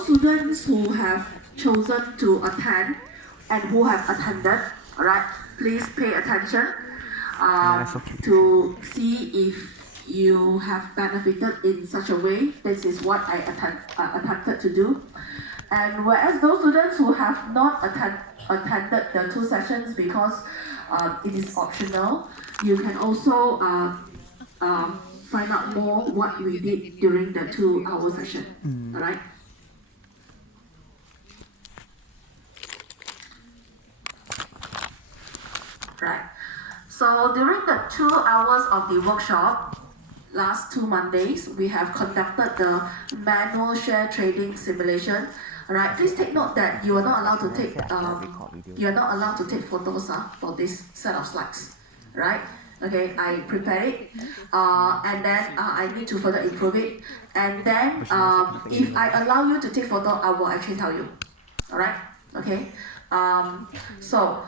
those students who have chosen to attend and who have attended, all right, please pay attention to see if you have benefited in such a way. This is what I attempted to do. And whereas those students who have not attended the 2 sessions because it is optional, you can also find out more what we did during the 2-hour session. All right. Right. So during the 2 hours of the workshop, last 2 Mondays, we have conducted the manual share trading simulation. Alright, please take note that you are not allowed to take photos for this set of slides. Right? Okay, I prepare it, and then I need to further improve it. And then if I allow you to take photo, I will actually tell you. Alright? Okay. So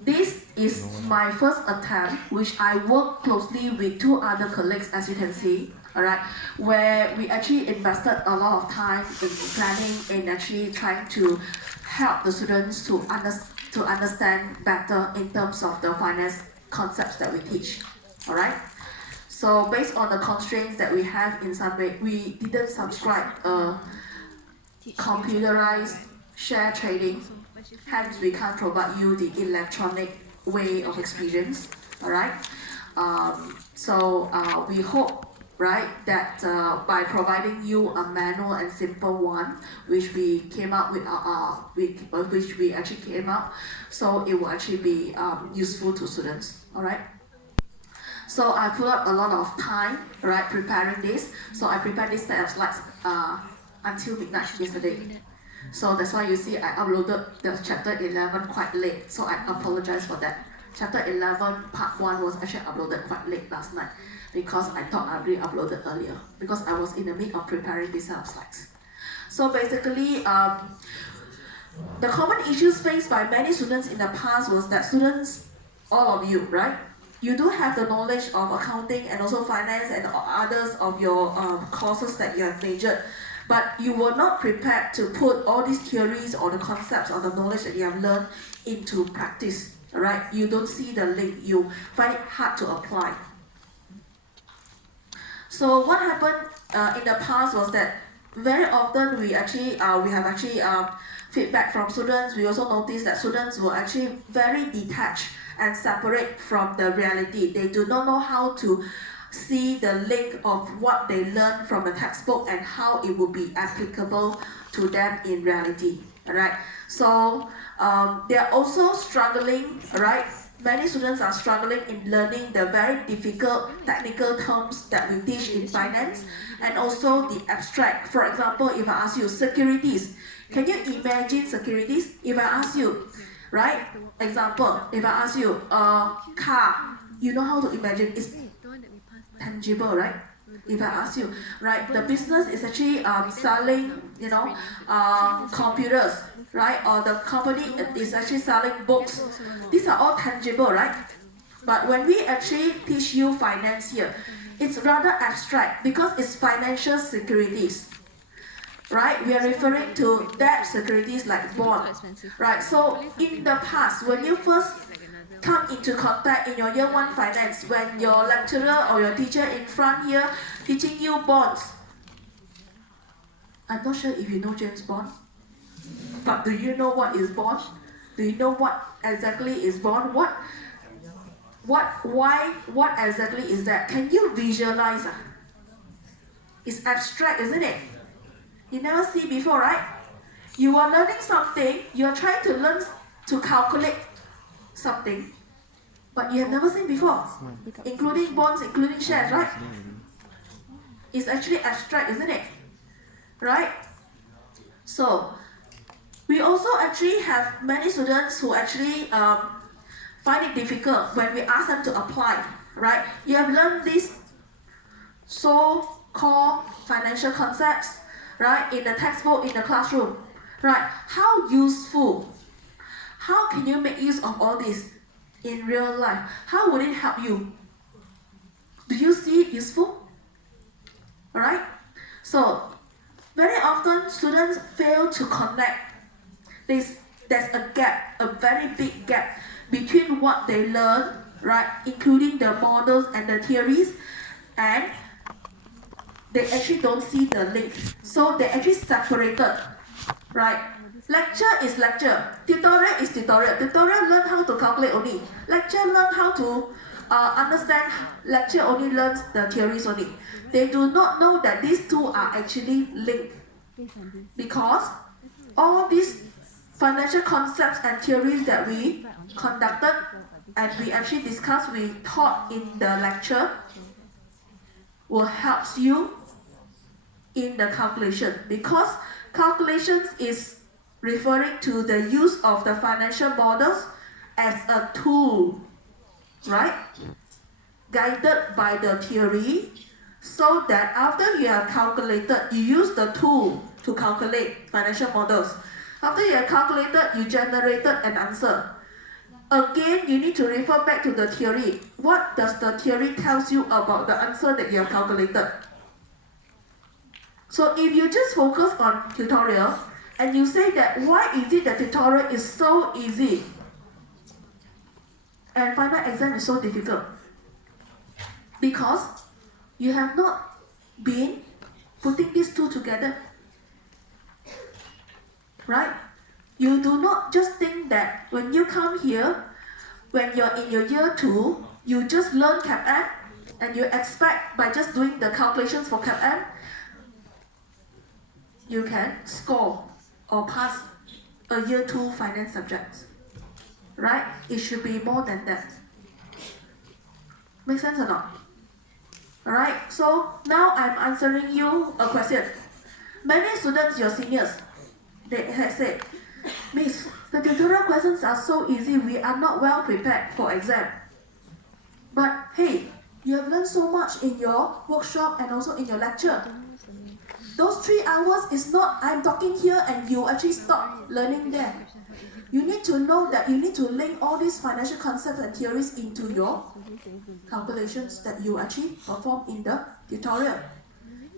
this is my first attempt, which I work closely with 2 other colleagues, as you can see, all right, where we actually invested a lot of time in planning and actually trying to help the students to understand better in terms of the finance concepts that we teach, all right. So based on the constraints that we have in some way, we didn't subscribe a computerized share trading. Hence, we can't provide you the electronic way of experience. All right. So we hope, right, that by providing you a manual and simple one, which we came up with, which we actually came up, so it will actually be useful to students. All right. So I put up a lot of time, right, preparing this. So I prepared this set of slides until midnight yesterday. So that's why you see I uploaded the chapter 11 quite late. So I apologize for that. Chapter 11 part 1 was actually uploaded quite late last night because I thought I already uploaded earlier because I was in the midst of preparing this set of slides. So basically, the common issues faced by many students in the past was that students, all of you, right? You do have the knowledge of accounting and also finance and others of your courses that you have majored. But you were not prepared to put all these theories or the concepts or the knowledge that you have learned into practice, right? You don't see the link, you find it hard to apply. So what happened in the past was that very often we have feedback from students. We also noticed that students were actually very detached and separate from the reality. They do not know how to see the link of what they learned from the textbook and how it will be applicable to them in reality. Alright, so they are also struggling, right? Many students are struggling in learning the very difficult technical terms that we teach in finance and also the abstract. For example, if I ask you securities, can you imagine securities? If I ask you, right? Example, if I ask you car, you know how to imagine it's tangible, right? If I ask you, right, the business is actually selling, computers, right? Or the company is actually selling books. These are all tangible, right? But when we actually teach you finance here, it's rather abstract because it's financial securities, right? We are referring to debt securities like bond, right? So in the past, when you first come into contact in your year 1 finance, when your lecturer or your teacher in front here teaching you bonds, I'm not sure if you know James Bond, but do you know what is bond? Do you know what exactly is bond? What exactly is that? Can you visualize? It's abstract, isn't it? You never see before, right? You are learning something, you are trying to learn to calculate something, but you have never seen before, including bonds, including shares, right? It's actually abstract, isn't it? Right? So, we also actually have many students who actually find it difficult when we ask them to apply, right? You have learned these so-called financial concepts, right, in the textbook, in the classroom, right? How useful? How can you make use of all this in real life? How would it help you? Do you see it useful? Alright? So, Very often, students fail to connect. There's a gap, a very big gap between what they learn, right, including the models and the theories, and they actually don't see the link. So they actually separated, right? Lecture is lecture, tutorial is tutorial. Tutorial learn how to calculate only. Lecture learn how to understand. Lecture only learns the theories only. They do not know that these two are actually linked, because all these financial concepts and theories that we conducted and we actually discussed, we taught in the lecture, will help you in the calculation, because calculations is referring to the use of the financial models as a tool, right? Guided by the theory, so that after you have calculated, you use the tool to calculate financial models. After you have calculated, you generated an answer. Again, you need to refer back to the theory. What does the theory tells you about the answer that you have calculated? So if you just focus on tutorial, and you say that why is it that tutorial is so easy and final exam is so difficult? Because you have not been putting these two together, right? You do not just think that when you come here, when you're in your year 2, you just learn CAPM and you expect by just doing the calculations for CAPM, you can score or pass a year 2 finance subject, right? It should be more than that. Make sense or not? Alright, so now I'm answering you a question. Many students, your seniors, they have said, Miss, the tutorial questions are so easy, we are not well prepared for exam. But hey, you have learned so much in your workshop and also in your lecture. Those 3 hours is not, I'm talking here and you actually stop learning there. You need to know that you need to link all these financial concepts and theories into your calculations that you actually perform in the tutorial.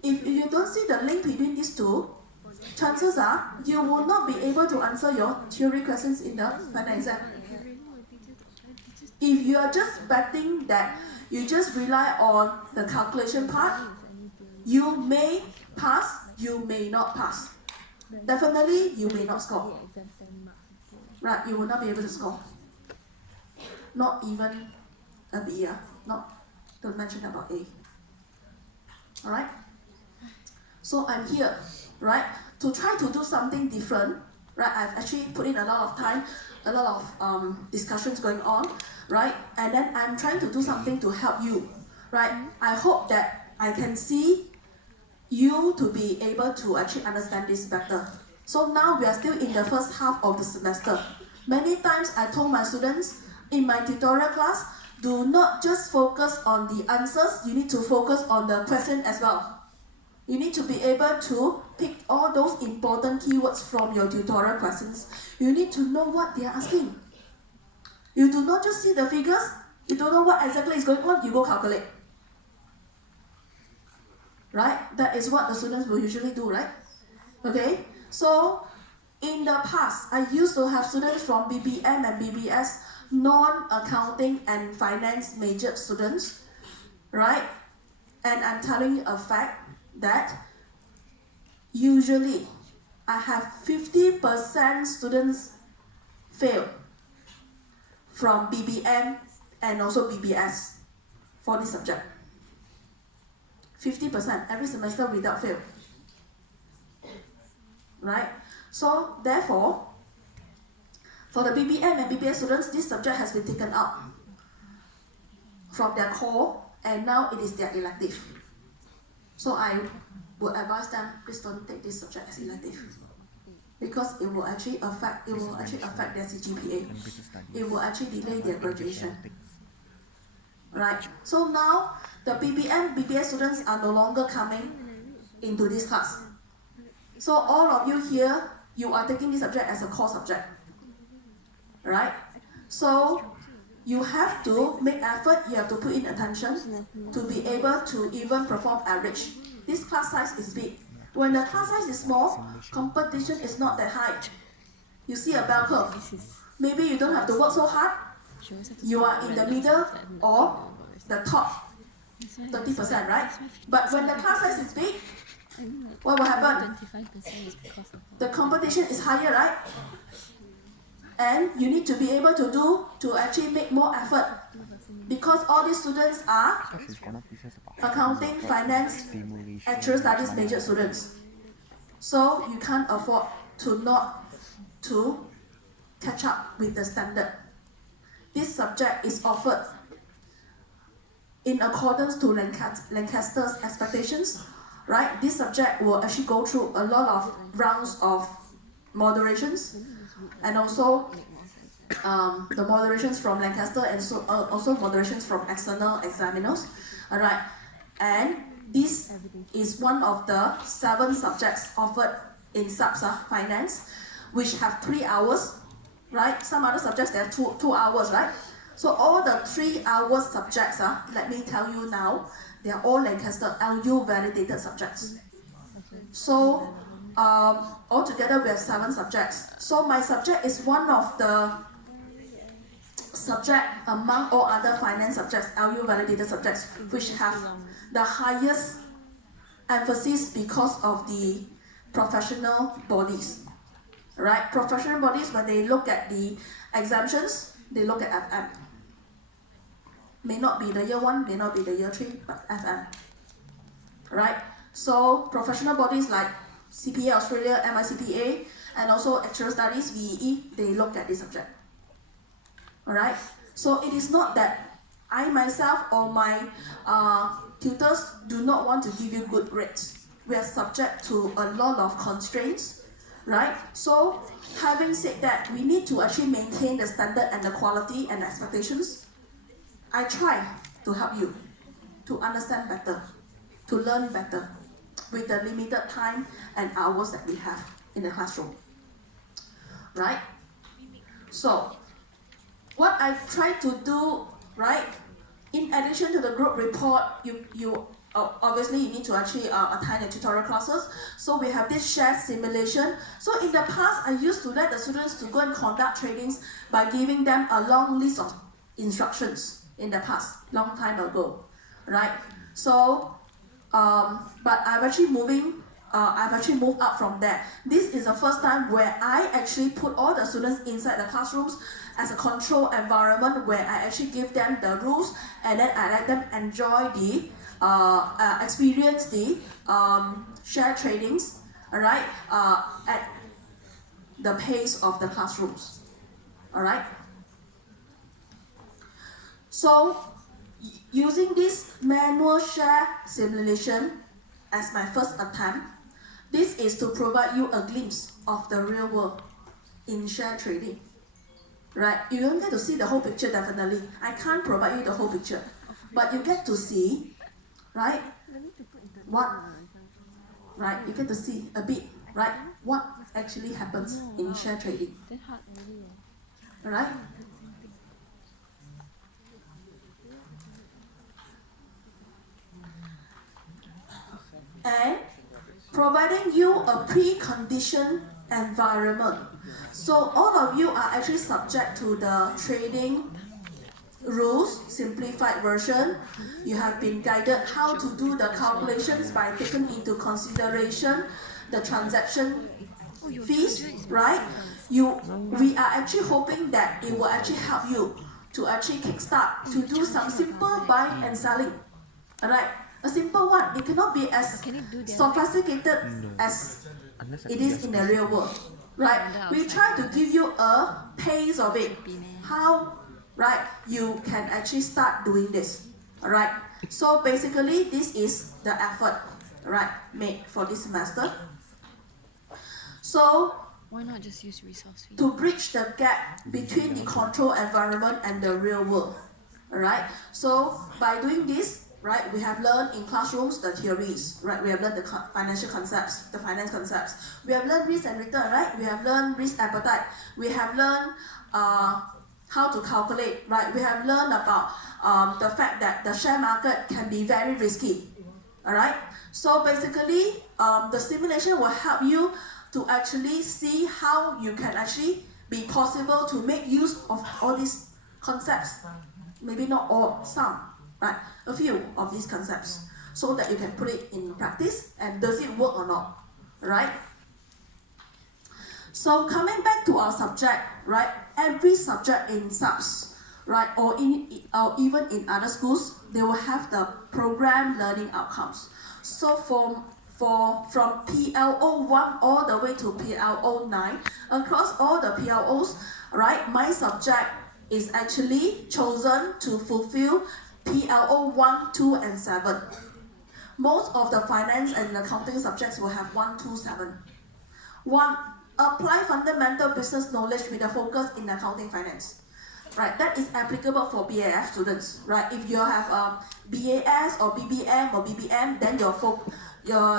If you don't see the link between these two, chances are you will not be able to answer your theory questions in the final exam. If you are just betting that you just rely on the calculation part, you may pass, you may not pass. Definitely, you may not score. Right, you will not be able to score. Not even a B, don't mention about A. Alright? So I'm here, right, to try to do something different. Right, I've actually put in a lot of time, a lot of discussions going on, right? And then I'm trying to do something to help you, right? I hope that I can see you to be able to actually understand this better. So now we are still in the first half of the semester. Many times I told my students in my tutorial class, do not just focus on the answers, you need to focus on the question as well. You need to be able to pick all those important keywords from your tutorial questions. You need to know what they are asking. You do not just see the figures, you don't know what exactly is going on, you go calculate. Right? That is what the students will usually do, right? Okay? So, in the past, I used to have students from BBM and BBS, non-accounting and finance major students, right? And I'm telling you a fact that usually I have 50% students fail from BBM and also BBS for this subject. 50% every semester without fail. Right? So therefore, for the BBM and BBS students, this subject has been taken out from their core and now it is their elective. So I would advise them, please don't take this subject as elective, because it will actually affect their CGPA. It will actually delay their graduation. Right? So now the BBM, BBS students are no longer coming into this class. So all of you here, you are taking this subject as a core subject. Right? So you have to make effort, you have to put in attention to be able to even perform average. This class size is big. When the class size is small, competition is not that high. You see a bell curve. Maybe you don't have to work so hard. You are in the middle or the top 30%, right? But when the class size is big, what will happen? The competition is higher, right? And you need to be able to actually make more effort, because all these students are accounting, finance, actual studies major students. So you can't afford to not to catch up with the standard. This subject is offered in accordance to Lancaster's expectations, right? This subject will actually go through a lot of rounds of moderations, and also the moderations from Lancaster, and so also moderations from external examiners. Alright, and this is one of the 7 subjects offered in SAPSA Finance, which have 3 hours, right? Some other subjects they have 2 hours, right? So all the 3 hour subjects, let me tell you now, they are all Lancaster LU validated subjects. So altogether we have 7 subjects. So my subject is one of the subject among all other finance subjects, LU validated subjects, which have the highest emphasis because of the professional bodies. Right? Professional bodies, when they look at the exemptions, they look at FM. May not be the year 1, may not be the year 3, but FM. Right? So professional bodies like CPA Australia, MICPA, and also Actuarial Studies, VEE, they look at this subject. Alright? So it is not that I myself or my tutors do not want to give you good grades. We are subject to a lot of constraints, right? So having said that, we need to actually maintain the standard and the quality and the expectations. I try to help you to understand better, to learn better with the limited time and hours that we have in the classroom, right? So what I try to do, right, in addition to the group report, you obviously you need to actually attend the tutorial classes. So we have this shared simulation. So in the past, I used to let the students to go and conduct trainings by giving them a long list of instructions in the past, long time ago, right? So, but I've actually moved up from there. This is the first time where I actually put all the students inside the classrooms as a control environment, where I actually give them the rules, and then I let them enjoy the experience the shared trainings, alright, at the pace of the classrooms, alright. So using this manual share simulation as my first attempt, this is to provide you a glimpse of the real world in share trading. Right? You don't get to see the whole picture, definitely. I can't provide you the whole picture. But you get to see, right? What? Right? You get to see a bit, right? What actually happens in share trading. Alright? And providing you a preconditioned environment. So all of you are actually subject to the trading rules, simplified version. You have been guided how to do the calculations by taking into consideration the transaction fees, right? We are actually hoping that it will actually help you to actually kickstart to do some simple buying and selling. Alright? A simple one. It cannot be as sophisticated as it is in the real world. Right? We try to give you a pace of it. How, right, you can actually start doing this. Alright? So basically, this is the effort, right, made for this semester. So why not just use resource fee? To bridge the gap between the control environment and the real world. Alright? So by doing this, right, we have learned in classrooms the theories, right? We have learned the financial concepts, the finance concepts. We have learned risk and return, right? We have learned risk appetite. We have learned how to calculate, right? We have learned about the fact that the share market can be very risky, Alright, so basically the simulation will help you to actually see how you can actually be possible to make use of all these concepts. Maybe not all, some, right? A few of these concepts, so that you can put it in practice and does it work or not, right? So coming back to our subject, right? Every subject in SUPS, right, or even in other schools, they will have the program learning outcomes. So from PLO 1 all the way to PLO 9, across all the PLOs, right, my subject is actually chosen to fulfill PLO 1, 2, and 7. Most of the finance and accounting subjects will have 1, 2, 7. 1. Apply fundamental business knowledge with a focus in accounting finance. Right, that is applicable for BAF students. Right, if you have BAS or BBM or BBM, then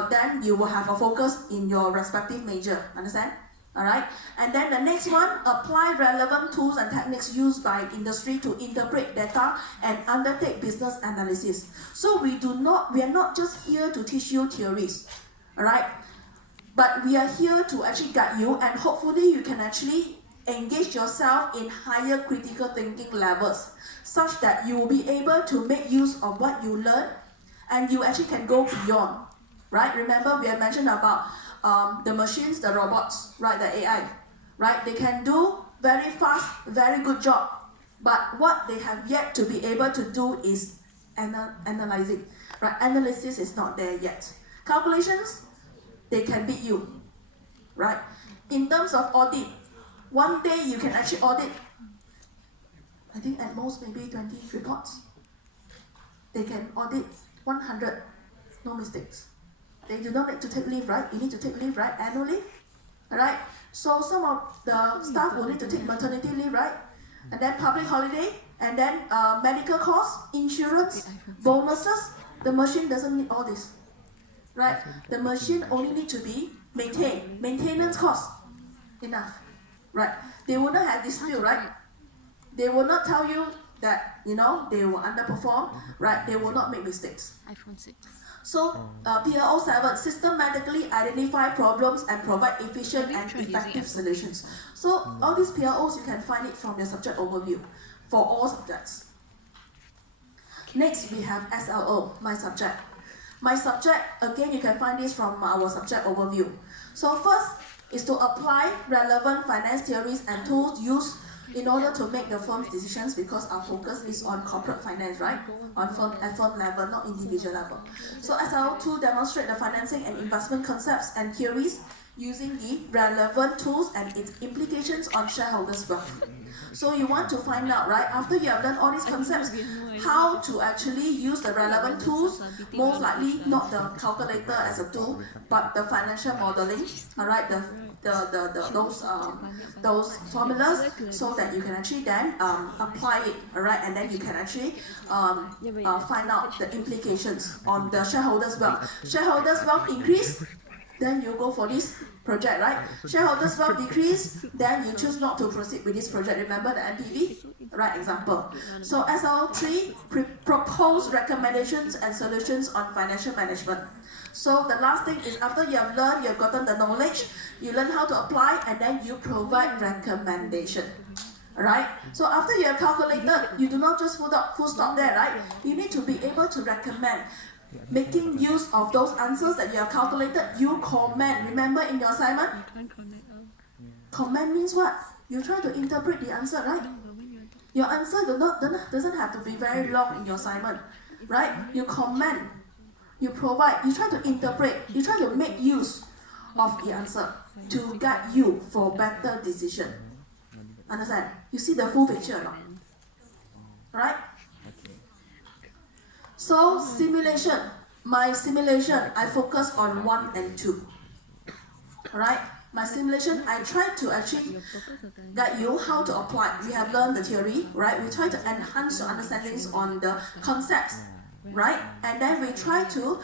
then you will have a focus in your respective major. Understand? Alright, and then the next one, apply relevant tools and techniques used by industry to interpret data and undertake business analysis. So we are not just here to teach you theories, alright, but we are here to actually guide you, and hopefully you can actually engage yourself in higher critical thinking levels, such that you will be able to make use of what you learn, and you actually can go beyond. Right? Remember, we have mentioned about the machines, the robots, right? The AI, right? They can do very fast, very good job, but what they have yet to be able to do is analyzing. Right? Analysis is not there yet. Calculations, they can beat you, right? In terms of audit, one day you can actually audit, I think at most maybe 20 reports. They can audit 100, no mistakes. They do not need to take leave, right? You need to take leave, right? Annual leave, alright? So some of the staff will need to take maternity leave, right? And then public holiday, and then medical costs, insurance, bonuses. The machine doesn't need all this, right? The machine only need to be maintained. Maintenance costs, enough, right? They will not have dispute, right? They will not tell you that, they will underperform, right? They will not make mistakes. iPhone 6. So, PLO 7, systematically identify problems and provide efficient and effective solutions. So, all these PLOs, you can find it from your subject overview for all subjects. Next, we have SLO, my subject. My subject, again, you can find this from our subject overview. So, first is to apply relevant finance theories and tools used in order to make the firm's decisions, because our focus is on corporate finance, right? On firm level, not individual level. So SL2 demonstrate the financing and investment concepts and theories using the relevant tools and its implications on shareholders' wealth. So you want to find out, right, after you have learned all these concepts, how to actually use the relevant tools, most likely not the calculator as a tool, but the financial modeling, alright, those formulas, so that you can actually then apply it, alright, and then you can actually find out the implications on the shareholders' wealth. Shareholders' wealth increase, then you go for this project, right? Shareholders' wealth decrease, then you choose not to proceed with this project. Remember the MPV, right? Example. So SL3, propose recommendations and solutions on financial management. So the last thing is, after you have learned, you have gotten the knowledge, you learn how to apply, and then you provide recommendation. Alright? So after you have calculated, you do not just full stop there, right? You need to be able to recommend. Making use of those answers that you have calculated, you comment. Remember in your assignment? Comment means what? You try to interpret the answer, right? Your answer doesn't have to be very long in your assignment, right? You comment, you provide, you try to interpret, you try to make use of the answer to guide you for better decision. Understand? You see the full picture or not? Right? So simulation, my simulation, I focus on 1 and 2. Alright? My simulation, I try to actually guide you how to apply. We have learned the theory, right? We try to enhance your understandings on the concepts, right? And then we try to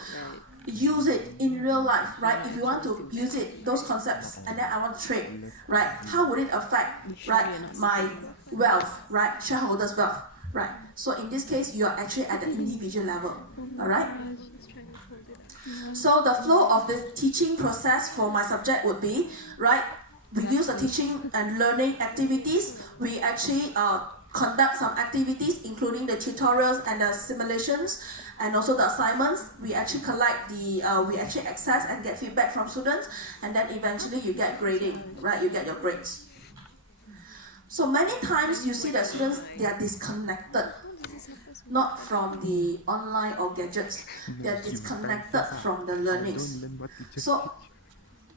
use it in real life, right? If you want to use it, those concepts, and then I want to trade, right? How would it affect, right, my wealth, right? Shareholders' wealth, right? So in this case, you are actually at the individual level, alright? So the flow of the teaching process for my subject would be, right, we use the teaching and learning activities. We actually conduct some activities including the tutorials and the simulations and also the assignments. We actually collect we actually access and get feedback from students, and then eventually you get grading, right, you get your grades. So many times you see that students, they are disconnected, not from the online or gadgets, they are disconnected from the learnings. So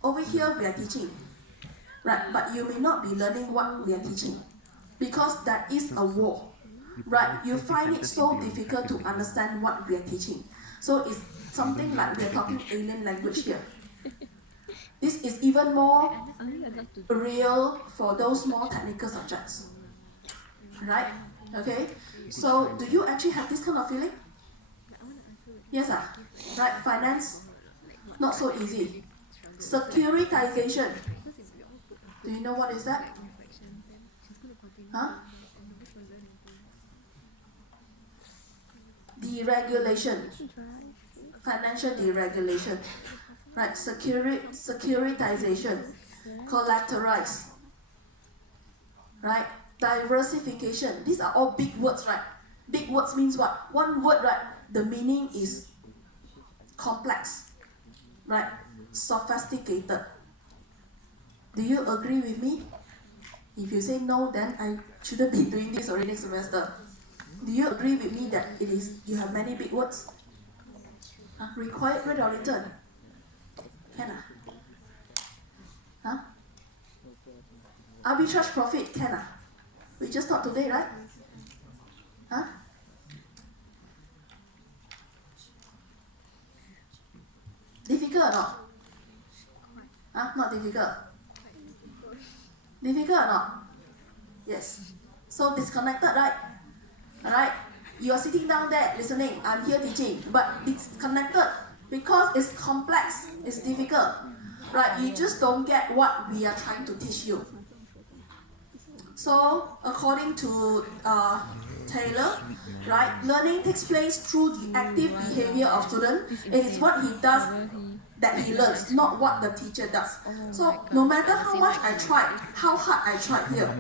over here we are teaching, right, but you may not be learning what we are teaching because there is a wall, right? You find it so difficult to understand what we are teaching. So it's something like we are talking alien language here. This is even more real for those more technical subjects, right? Okay, so do you actually have this kind of feeling? Yes, right? Finance, not so easy. Securitization, do you know what is that? Huh? Deregulation, financial deregulation, right? Securitization, collateralize, right? Diversification. These are all big words, right? Big words means what? One word, right? The meaning is complex, right? Sophisticated. Do you agree with me? If you say no, then I shouldn't be doing this already next semester. Do you agree with me that it is you have many big words? Required rate of return. Can Huh? Arbitrage profit, can We just talked today, right? Huh? Difficult or not? Not difficult. Difficult or not? Yes. So disconnected, right? Alright? You are sitting down there listening. I'm here teaching, but it's connected because it's complex, it's difficult. Right? You just don't get what we are trying to teach you. So, according to Taylor, right, learning takes place through the active behavior of student. It is what he does that he learns, not what the teacher does. So, no matter how much I tried, how hard I tried here,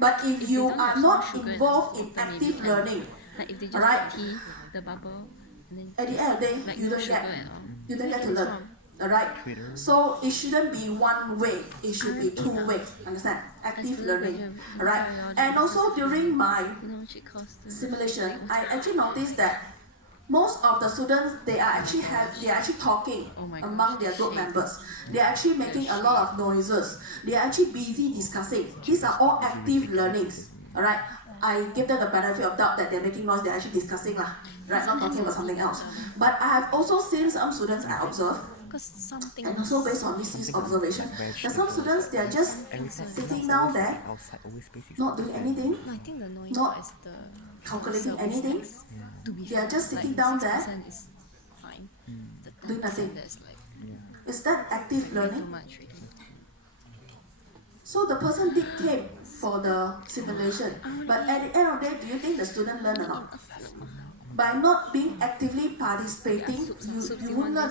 but if you are not involved in active learning, alright, at the end of the day, you don't get to learn. Alright? So it shouldn't be one way, it should be two ways. Understand? Active learning. Alright? And also during my simulation, I actually noticed that most of the students, they are actually talking among their group members. They are actually making a lot of noises. They are actually busy discussing. These are all active learnings. Alright? I give them the benefit of doubt that they're making noise, they're actually discussing right? Not talking about something else. But I have also seen some students I observe, and also based on this observation, that some students, they are just sitting down there, not doing anything, not calculating anything. They are just sitting down there, doing nothing. Is that active learning? So the person did came for the simulation, but at the end of the day, do you think the student learned or not? By not being actively participating, you won't learn.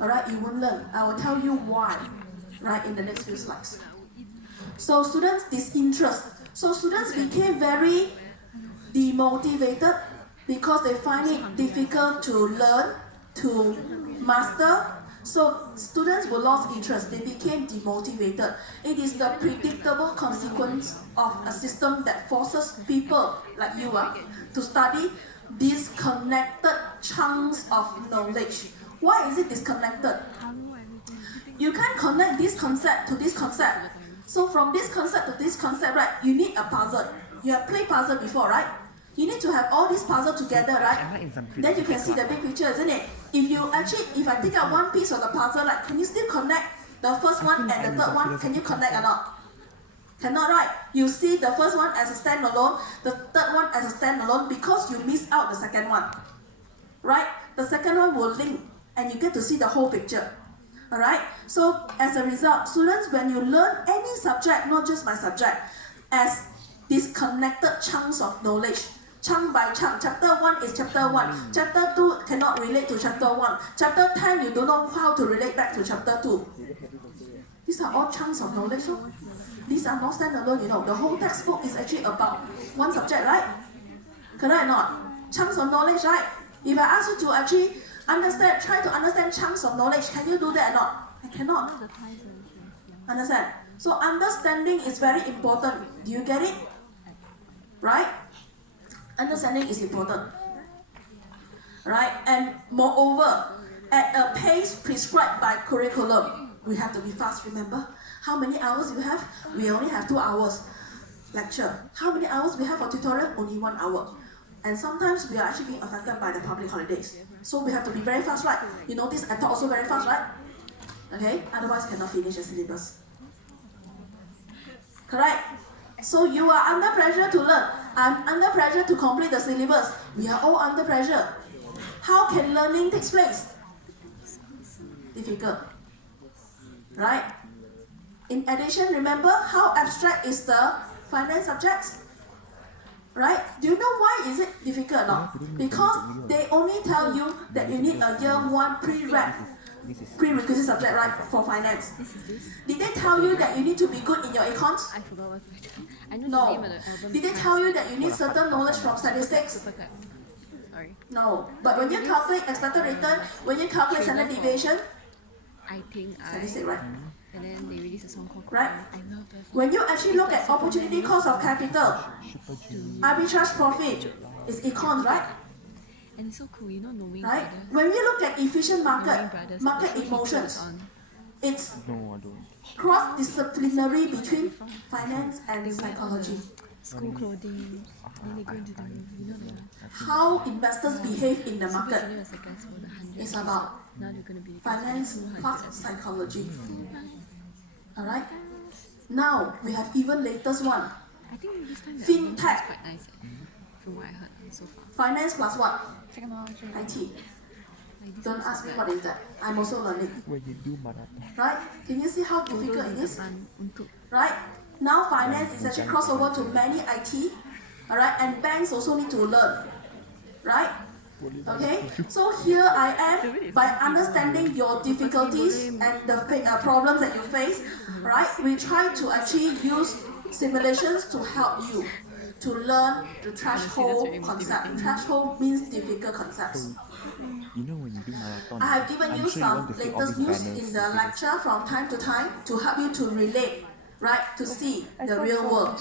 Alright, you won't learn. I will tell you why, right, in the next few slides. So students' disinterest. So students became very demotivated because they find it difficult to learn, to master. So students were lost interest. They became demotivated. It is the predictable consequence of a system that forces people like you to study disconnected chunks of knowledge. Why is it disconnected? You can't connect this concept to this concept. So from this concept to this concept, right, you need a puzzle. You have played puzzle before, right? You need to have all these puzzles together, right? Then you can see the big picture, isn't it? If I take out one piece of the puzzle, like, can you still connect the first one and the third one? Can you connect or not? Cannot, right? You see the first one as a standalone, the third one as a standalone because you miss out the second one, right? The second one will link and you get to see the whole picture. Alright? So as a result, students, when you learn any subject, not just my subject, as disconnected chunks of knowledge, chunk by chunk. Chapter 1 is chapter 1. Chapter 2 cannot relate to chapter 1. Chapter 10, you don't know how to relate back to chapter 2. These are all chunks of knowledge. These are not standalone, The whole textbook is actually about one subject, right? Correct or not? Chunks of knowledge, right? If I ask you to actually try to understand chunks of knowledge, can you do that or not? I cannot. Understand? So understanding is very important. Do you get it? Right? Understanding is important. Right? And moreover, at a pace prescribed by curriculum, we have to be fast, remember? How many hours you have? We only have 2 hours lecture. How many hours we have for tutorial? Only 1 hour. And sometimes we are actually being affected by the public holidays. So we have to be very fast, right? You notice I talk also very fast, right? Okay? Otherwise cannot finish the syllabus. Correct? So you are under pressure to learn. I'm under pressure to complete the syllabus. We are all under pressure. How can learning take place? Difficult. Right? In addition, remember how abstract is the finance subjects? Right? Do you know why is it difficult or not? Because they only tell you that you need a year 1 prerequisite subject, right, for finance. Did they tell you that you need to be good in your econs? I forgot what I know No. the name of the album. Did they tell you that you need certain knowledge from statistics? Sorry. No. But when you calculate expected return, when you calculate standard deviation, I think statistic, right? and then they released a song called Right? I love that. When you actually look at opportunity cost of capital, arbitrage profit is econs, right? And it's so cool, knowing Right? brothers. When we look at efficient Knowing market brothers. That's what he emotions, puts on. it's No, I don't. cross-disciplinary between finance and psychology. School clothing. Then they go into the movie. How investors behave in the Super market Junior was the guys for the 100. is about Now they're gonna be finance 200. plus psychology. Alright? Now we have even latest one. I think this time the Fintech. album sounds quite nice, from what I heard so far. Finance plus what? Technology. IT. Like this Don't one's ask me not what is that. I'm also learning. When you do marathon. Right? Can you see how bad. difficult Although it dia is? depan untuk Right? Now finance is actually crossover to many IT. Alright? And banks also need to learn. Right? Okay? So here I am, by understanding your difficulties and the problems that you face, right? We try to actually use simulations to help you to learn the threshold concept. Threshold means difficult concepts. You know when you do marathon, I have given I'm you sure you some want to see all latest these news banners. in the lecture from time to time to help you to relate, right? To see the real world.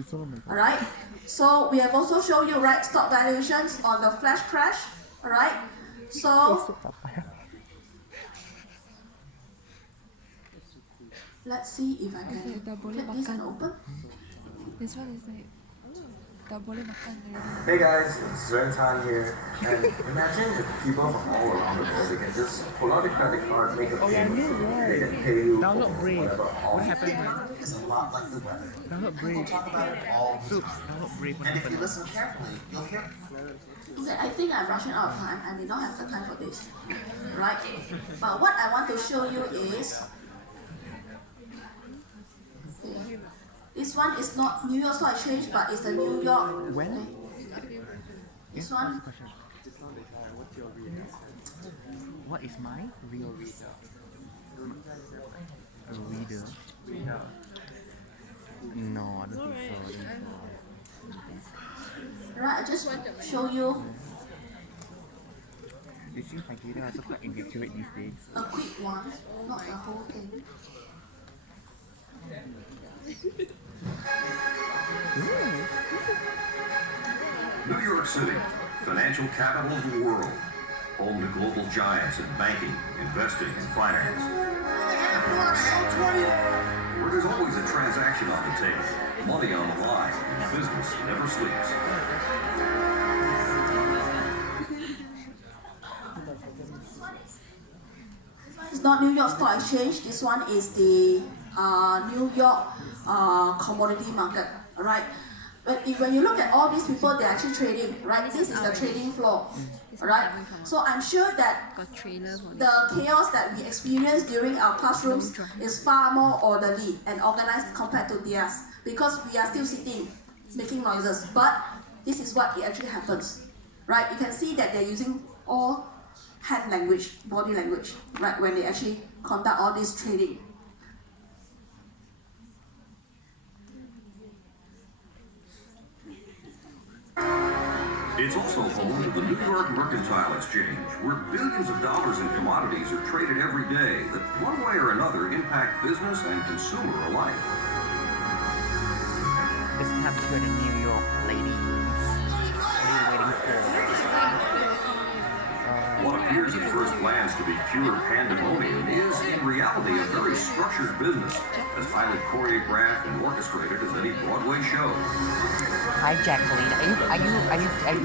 It's all my God. Alright? So we have also shown you right stock valuations on the flash crash. Alright? So let's see if I can get this and open. This one is like tak boleh makan already. Hey guys, it's Rentan here. And imagine if people from all around the world, they can just pull out a credit card, make a payment, they can pay you Download for Brave. whatever. What happened? It's a lot like the weather. Download Brave. We'll talk about it all the Soups. time. Download Brave. What And if you happened? listen carefully, you'll hear. Okay, I think I'm rushing out of time. I may not have the time for this. Right? But what I want to show you is this one is not New York Stock Exchange, but it's the New York. When? Okay. This one, What is my real reader? A reader? No, I don't think so. right? I just show you It seems like reader are so quite inaccurate these days. a quick one, not the whole thing. New York City, financial capital of the world, home to global giants in banking, investing, and finance. Where there's always a transaction on the table, money on the line, and business never sleeps. It's not New York Stock Exchange. This one is the New York commodity market. Alright. But when you look at all these people, they're actually trading. Right. This is the trading floor. Alright. So I'm sure that Got trailer for the chaos that we experience during our classrooms is far more orderly and organized compared to theirs because we are still sitting, making noises. But this is what it actually happens, right? You can see that they're using all hand language, body language, right, when they actually conduct all this trading. It's also home to the New York Mercantile Exchange, where billions of dollars in commodities are traded every day that one way or another impact business and consumer alike. It's time to go to New York, ladies. What are you waiting for? What appears at first glance to be pure pandemonium is, in reality, a very structured business, as highly choreographed and orchestrated as any Broadway show. Hi, Jacqueline. Are you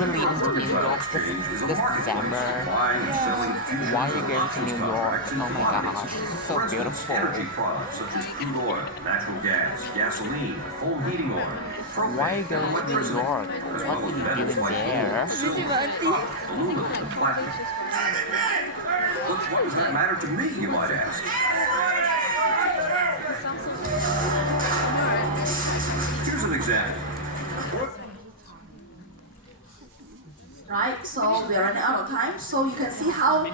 leaving to New York this December? Buying and selling futures Why are you of going to options New York? contracts and Oh my God, commodities. this is so For instance, beautiful. energy products such as crude oil, natural gas, gasoline, home heating oil, propane, Why are you going to New electricity, York? as What well are as you metals doing like there? gold, silver, copper, aluminum, and platinum. But what does that matter to me, you might ask? Here's an example. Right, so we are running out of time. So you can see how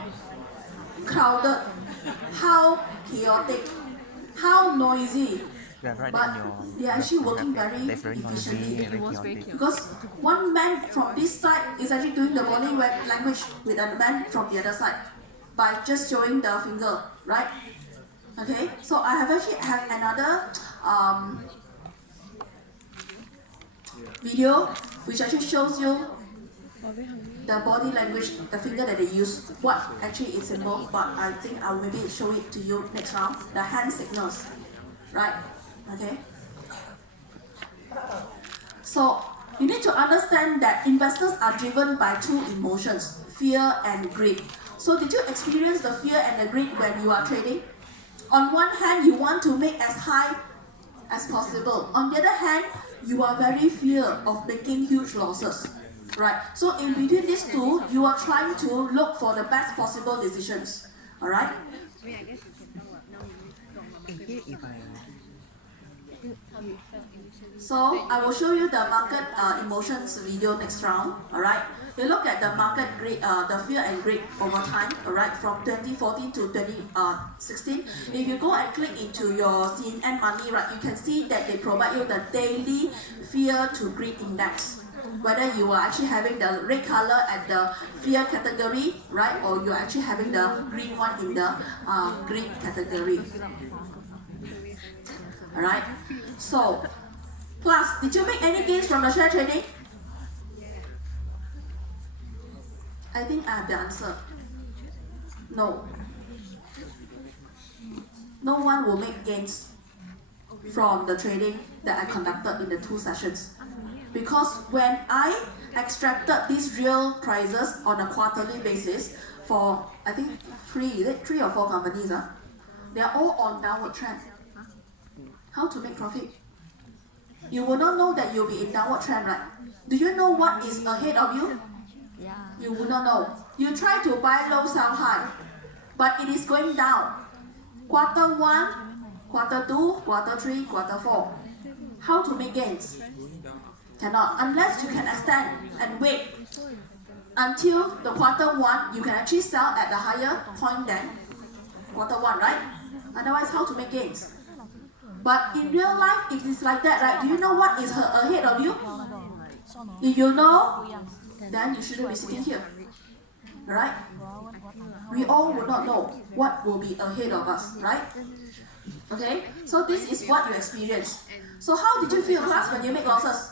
crowded, how chaotic, how noisy. We are right But in your. they are actually working very That's very noisy efficiently. and very chaotic. Because one man from this side is actually doing the body language with a man from the other side by just showing the finger, right? Okay, so I have actually have another video which actually shows you the body language, the finger that they use, what actually is symbol, but I think I'll maybe show it to you next round, the hand signals, right? Okay. So you need to understand that investors are driven by two emotions, fear and greed. So did you experience the fear and the greed when you are trading? On one hand, you want to make as high as possible. On the other hand, you are very fear of making huge losses. Right? So in between these two, you are trying to look for the best possible decisions. Alright? So I will show you the market emotions video next round. Alright? You look at the market greed, the fear and greed over time. Alright, from 2014 to 2016. If you go and click into your CNN Money, right, you can see that they provide you the daily fear to greed index. Whether you are actually having the red color at the fear category, right, or you're actually having the green one in the greed category. Alright, so plus, did you make any gains from the share trading? I think I have the answer. No. No one will make gains from the trading that I conducted in the 2 sessions. Because when I extracted these real prices on a quarterly basis for, I think, 3 or 4 companies, they are all on downward trend. How to make profit? You will not know that you'll be in downward trend, right? Do you know what is ahead of you? You will not know. You try to buy low, sell high, but it is going down. Quarter 1, quarter 2, quarter 3, quarter 4. How to make gains? Cannot, unless you can extend and wait until the quarter 1, you can actually sell at the higher point than quarter 1, right? Otherwise, how to make gains? But in real life, it is like that, right? Do you know what is ahead of you? If you know, then you shouldn't be sitting here, right? We all will not know what will be ahead of us, right? Okay, so this is what you experience. So how did you feel, class, when you make losses?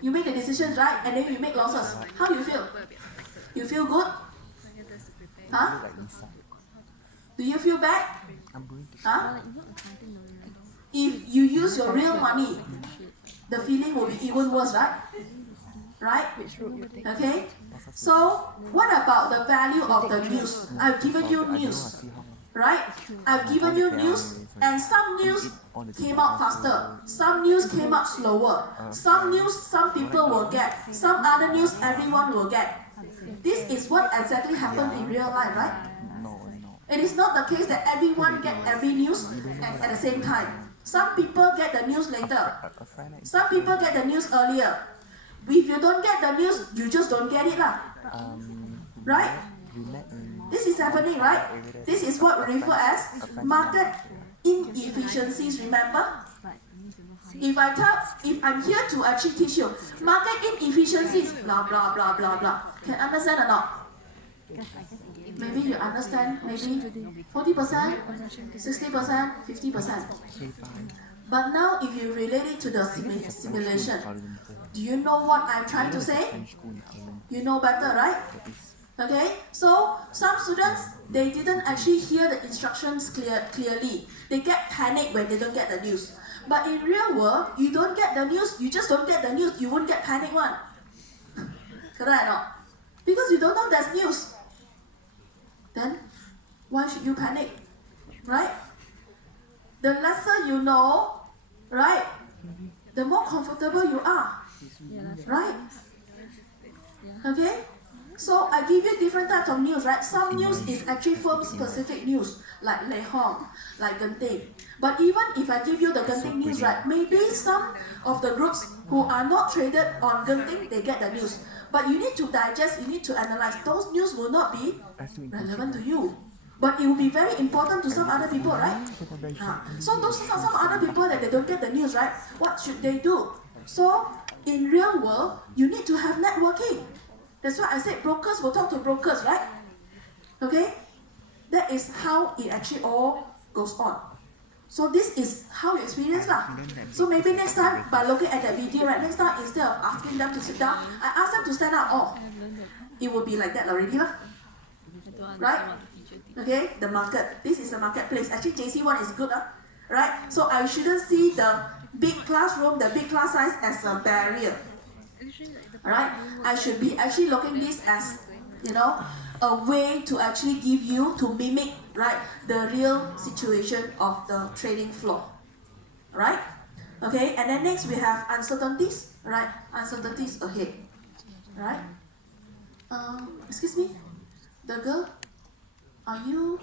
You make the decisions, right? And then you make losses. How do you feel? You feel good? Huh? Do you feel bad? Huh? If you use your real money, the feeling will be even worse, right? Right? Okay? So, what about the value of the news? I've given you news, right? I've given you news, and some news came out faster, some news came out slower, some news some people will get, some other news everyone will get. This is what exactly happened in real life, right? It is not the case that everyone get every news and at the same time. Some people get the news later. Some people get the news earlier. If you don't get the news, you just don't get it lah. Right? This is happening, right? This is what we refer as market inefficiencies, remember? If I'm here to actually teach you market inefficiencies, blah blah blah blah blah. Can understand or not? Maybe you understand, maybe 40%, 60%, 50%. But now if you relate it to the simulation, do you know what I'm trying to say? You know better, right? Okay, so some students, they didn't actually hear the instructions clearly. They get panicked when they don't get the news. But in real world, you don't get the news, you just don't get the news, you won't get panic one. Correct or not? Because you don't know there's news. Then, why should you panic? Right? The lesser you know, right, the more comfortable you are. Right? Okay? So I give you different types of news, right? Some news is actually firm-specific news, like Lei Hong, like Genting. But even if I give you the Genting news, right, maybe some of the groups who are not traded on Genting, they get the news. But you need to digest, you need to analyze. Those news will not be relevant to you. But it will be very important to some other people, right? So those are some other people that they don't get the news, right? What should they do? So in real world, you need to have networking. That's why I said brokers will talk to brokers, right? Okay? That is how it actually all goes on. So this is how you experience lah. So maybe next time, by looking at that video, right, next time instead of asking them to sit down, I ask them to stand up. Oh, it will be like that already lah. Right? Okay, the market. This is the marketplace. Actually, JC one is good, right? So I shouldn't see the big classroom, the big class size as a barrier. Alright, I should be actually looking this as, you know, a way to actually give you, to mimic, right, the real situation of the trading floor. Alright? Okay, and then next we have uncertainties, right? Uncertainties ahead. Alright? Excuse me? The girl, are you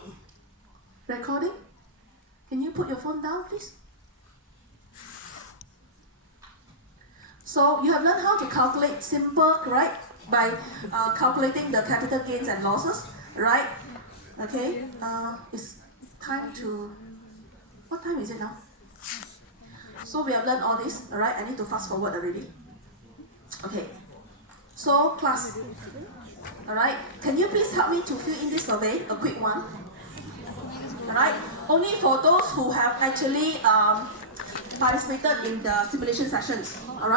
recording? Can you put your phone down, please? So you have learned how to calculate simple, right? By calculating the capital gains and losses, right? Okay, it's time to, what time is it now? So we have learned all this, alright? I need to fast forward already. Okay, so class, alright? Can you please help me to fill in this survey, a quick one? Alright, only for those who have actually participated in the simulation sessions, alright?